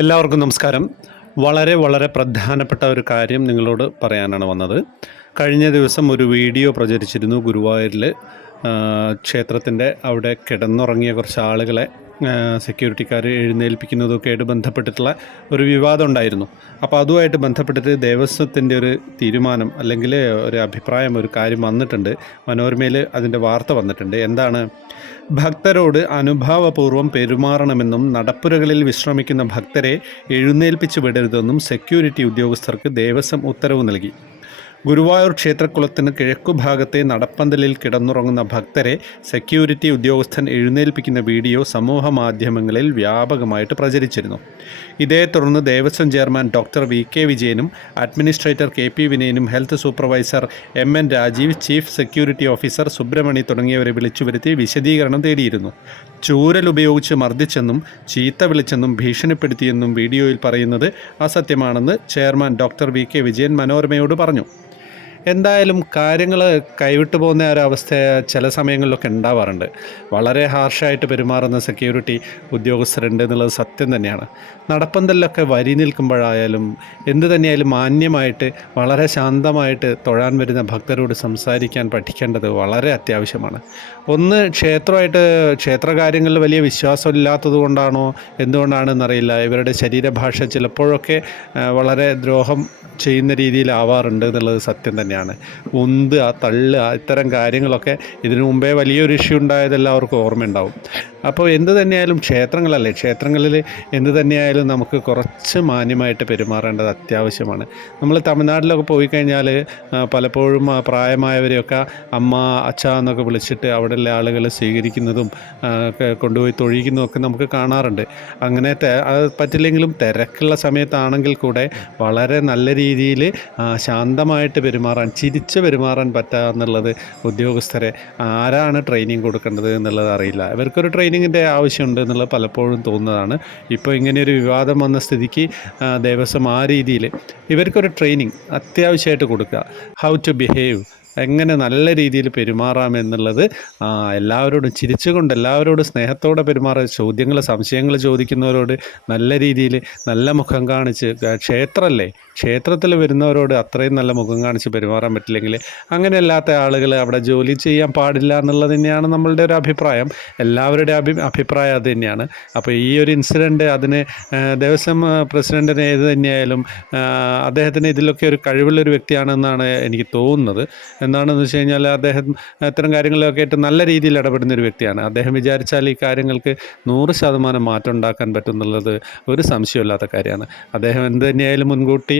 എല്ലാവർക്കും നമസ്കാരം. വളരെ വളരെ പ്രധാനപ്പെട്ട ഒരു കാര്യം നിങ്ങളോട് പറയാനാണ് വന്നത്. കഴിഞ്ഞ ദിവസം ഒരു വീഡിയോ പ്രചരിച്ചിരുന്നു ഗുരുവായൂരിൽ ക്ഷേത്രത്തിന്റെ അവിടെ കിടന്നുറങ്ങിയ കുറച്ച് ആളുകളെ സെക്യൂരിറ്റിക്കാർ എഴുന്നേൽപ്പിക്കുന്നതൊക്കെ ആയിട്ട് ബന്ധപ്പെട്ടിട്ടുള്ള ഒരു വിവാദം ഉണ്ടായിരുന്നു. അപ്പോൾ അതുമായിട്ട് ബന്ധപ്പെട്ടിട്ട് ദേവസ്വത്തിന്റെ ഒരു തീരുമാനം അല്ലെങ്കിൽ ഒരു അഭിപ്രായം ഒരു കാര്യം വന്നിട്ടുണ്ട്. മനോരമയിൽ അതിന്റെ വാർത്ത വന്നിട്ടുണ്ട്. എന്താണ്? ഭക്തരോട് അനുഭാവപൂർവം പെരുമാറണമെന്നും നടപ്പുരകളിൽ വിശ്രമിക്കുന്ന ഭക്തരെ എഴുന്നേൽപ്പിച്ചു വിടരുതെന്നും സെക്യൂരിറ്റി ഉദ്യോഗസ്ഥർക്ക് ദേവസ്വം ഉത്തരവ് നൽകി ഗുരുവായൂർ ക്ഷേത്രക്കുളത്തിന് കിഴക്കുഭാഗത്തെ നടപ്പന്തലിൽ കിടന്നുറങ്ങുന്ന ഭക്തരെ സെക്യൂരിറ്റി ഉദ്യോഗസ്ഥൻ എഴുന്നേൽപ്പിക്കുന്ന വീഡിയോ സമൂഹ മാധ്യമങ്ങളിൽ വ്യാപകമായിട്ട് പ്രചരിച്ചിരുന്നു. ഇതേ തുടർന്ന് Devaswom chairman doctor V K വിജയനും administrator K P വിനയനും health supervisor M N Rajeev chief security officer Subramani തുടങ്ങിയവരെ വിളിച്ചു വരുത്തി വിശദീകരണം തേടിയിരുന്നു. ചൂരൽ ഉപയോഗിച്ച് മർദ്ദിച്ചെന്നും ചീത്ത വിളിച്ചെന്നും ഭീഷണിപ്പെടുത്തിയെന്നും വീഡിയോയിൽ പറയുന്നത് അസത്യമാണെന്ന് chairman doctor V K Vijayan മനോരമയോട് പറഞ്ഞു. എന്തായാലും കാര്യങ്ങൾ കൈവിട്ടു പോകുന്ന ഒരവസ്ഥ ചില സമയങ്ങളിലൊക്കെ ഉണ്ടാവാറുണ്ട്. വളരെ ഹാർഷായിട്ട് പെരുമാറുന്ന സെക്യൂരിറ്റി ഉദ്യോഗസ്ഥരുണ്ട് എന്നുള്ളത് സത്യം തന്നെയാണ്. നടപ്പന്തലിലൊക്കെ വരി നിൽക്കുമ്പോഴായാലും എന്ത് തന്നെയായാലും മാന്യമായിട്ട് വളരെ ശാന്തമായിട്ട് തൊഴാൻ വരുന്ന ഭക്തരോട് സംസാരിക്കാൻ പഠിക്കേണ്ടത് വളരെ അത്യാവശ്യമാണ്. ഒന്ന് ക്ഷേത്രമായിട്ട് ക്ഷേത്രകാര്യങ്ങളിൽ വലിയ വിശ്വാസം ഇല്ലാത്തത് കൊണ്ടാണോ എന്തുകൊണ്ടാണെന്നറിയില്ല. ഇവരുടെ ശരീരഭാഷ ചിലപ്പോഴൊക്കെ വളരെ ദ്രോഹം ചെയ്യുന്ന രീതിയിലാവാറുണ്ട് എന്നുള്ളത് സത്യം തന്നെയാണ്. ഉന്ത് ആ തള്ള് ഇത്തരം കാര്യങ്ങളൊക്കെ ഇതിനു മുമ്പേ വലിയൊരു ഇഷ്യൂ ഉണ്ടായത് എല്ലാവർക്കും ഓർമ്മയുണ്ടാവും. അപ്പോൾ എന്ത് തന്നെയായാലും ക്ഷേത്രങ്ങളല്ലേ? ക്ഷേത്രങ്ങളിൽ എന്ത് തന്നെയായാലും നമുക്ക് കുറച്ച് മാന്യമായിട്ട് പെരുമാറേണ്ടത് അത്യാവശ്യമാണ്. നമ്മൾ തമിഴ്നാട്ടിലൊക്കെ പോയി കഴിഞ്ഞാൽ പലപ്പോഴും പ്രായമായവരെയൊക്കെ അമ്മ അച്ഛ എന്നൊക്കെ വിളിച്ചിട്ട് അവിടെയുള്ള ആളുകൾ സ്വീകരിക്കുന്നതും കൊണ്ടുപോയി തൊഴിക്കുന്നതും ഒക്കെ നമുക്ക് കാണാറുണ്ട്. അങ്ങനെ അത് പറ്റില്ലെങ്കിലും തിരക്കുള്ള സമയത്താണെങ്കിൽ കൂടെ വളരെ നല്ല രീതിയിൽ ശാന്തമായിട്ട് പെരുമാറാൻ ചിരിച്ച് പെരുമാറാൻ പറ്റുക എന്നുള്ളത് ഉദ്യോഗസ്ഥരെ ആരാണ് ട്രെയിനിങ് കൊടുക്കേണ്ടത് എന്നുള്ളത് അറിയില്ല. ഇവർക്കൊരു ട്രെയിനിങ്ങിന്റെ ആവശ്യമുണ്ട് എന്നുള്ളത് പലപ്പോഴും തോന്നുന്നതാണ്. ഇപ്പോൾ ഇങ്ങനെയൊരു വിവാദം വന്ന സ്ഥിതിക്ക് ദേവസ്വം ആ രീതിയിൽ ഇവർക്കൊരു ട്രെയിനിങ് അത്യാവശ്യമായിട്ട് കൊടുക്കുക. ഹൗ ടു ബിഹേവ് എങ്ങനെ നല്ല രീതിയിൽ പെരുമാറാം എന്നുള്ളത് എല്ലാവരോടും ചിരിച്ചുകൊണ്ട് എല്ലാവരോടും സ്നേഹത്തോടെ പെരുമാറുക ചോദ്യങ്ങൾ സംശയങ്ങൾ ചോദിക്കുന്നവരോട് നല്ല രീതിയിൽ നല്ല മുഖം കാണിച്ച് ക്ഷേത്രമല്ലേ ക്ഷേത്രത്തിൽ വരുന്നവരോട് അത്രയും നല്ല മുഖം കാണിച്ച് പെരുമാറാൻ പറ്റില്ലെങ്കിൽ അങ്ങനെയല്ലാത്ത ആളുകൾ അവിടെ ജോലി ചെയ്യാൻ പാടില്ല എന്നുള്ളത് തന്നെയാണ് നമ്മളുടെ ഒരു അഭിപ്രായം. എല്ലാവരുടെ അഭി അഭിപ്രായം അത് തന്നെയാണ്. അപ്പോൾ ഈ ഒരു ഇൻസിഡന്റ് അതിന് ദേവസ്വം പ്രസിഡന്റിന് ഏത് തന്നെയായാലും അദ്ദേഹത്തിന് ഇതിലൊക്കെ ഒരു കഴിവുള്ളൊരു വ്യക്തിയാണെന്നാണ് എനിക്ക് തോന്നുന്നത്. എന്താണെന്ന് വെച്ച് കഴിഞ്ഞാൽ അദ്ദേഹം ഇത്തരം കാര്യങ്ങളിലൊക്കെ ആയിട്ട് നല്ല രീതിയിൽ ഇടപെടുന്ന ഒരു വ്യക്തിയാണ്. അദ്ദേഹം വിചാരിച്ചാൽ ഈ കാര്യങ്ങൾക്ക് നൂറ് ശതമാനം മാറ്റം ഉണ്ടാക്കാൻ പറ്റും എന്നുള്ളത് ഒരു സംശയമില്ലാത്ത കാര്യമാണ്. അദ്ദേഹം എന്ത് തന്നെയായാലും മുൻകൂട്ടി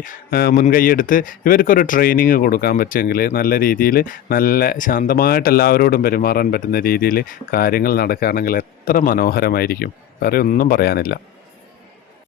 മുൻകൈയെടുത്ത് ഇവർക്കൊരു ട്രെയിനിങ് കൊടുക്കാൻ പറ്റുമെങ്കിൽ നല്ല രീതിയിൽ നല്ല ശാന്തമായിട്ട് എല്ലാവരോടും പെരുമാറാൻ പറ്റുന്ന രീതിയിൽ കാര്യങ്ങൾ നടക്കുകയാണെങ്കിൽ എത്ര മനോഹരമായിരിക്കും. വേറെ ഒന്നും പറയാനില്ല.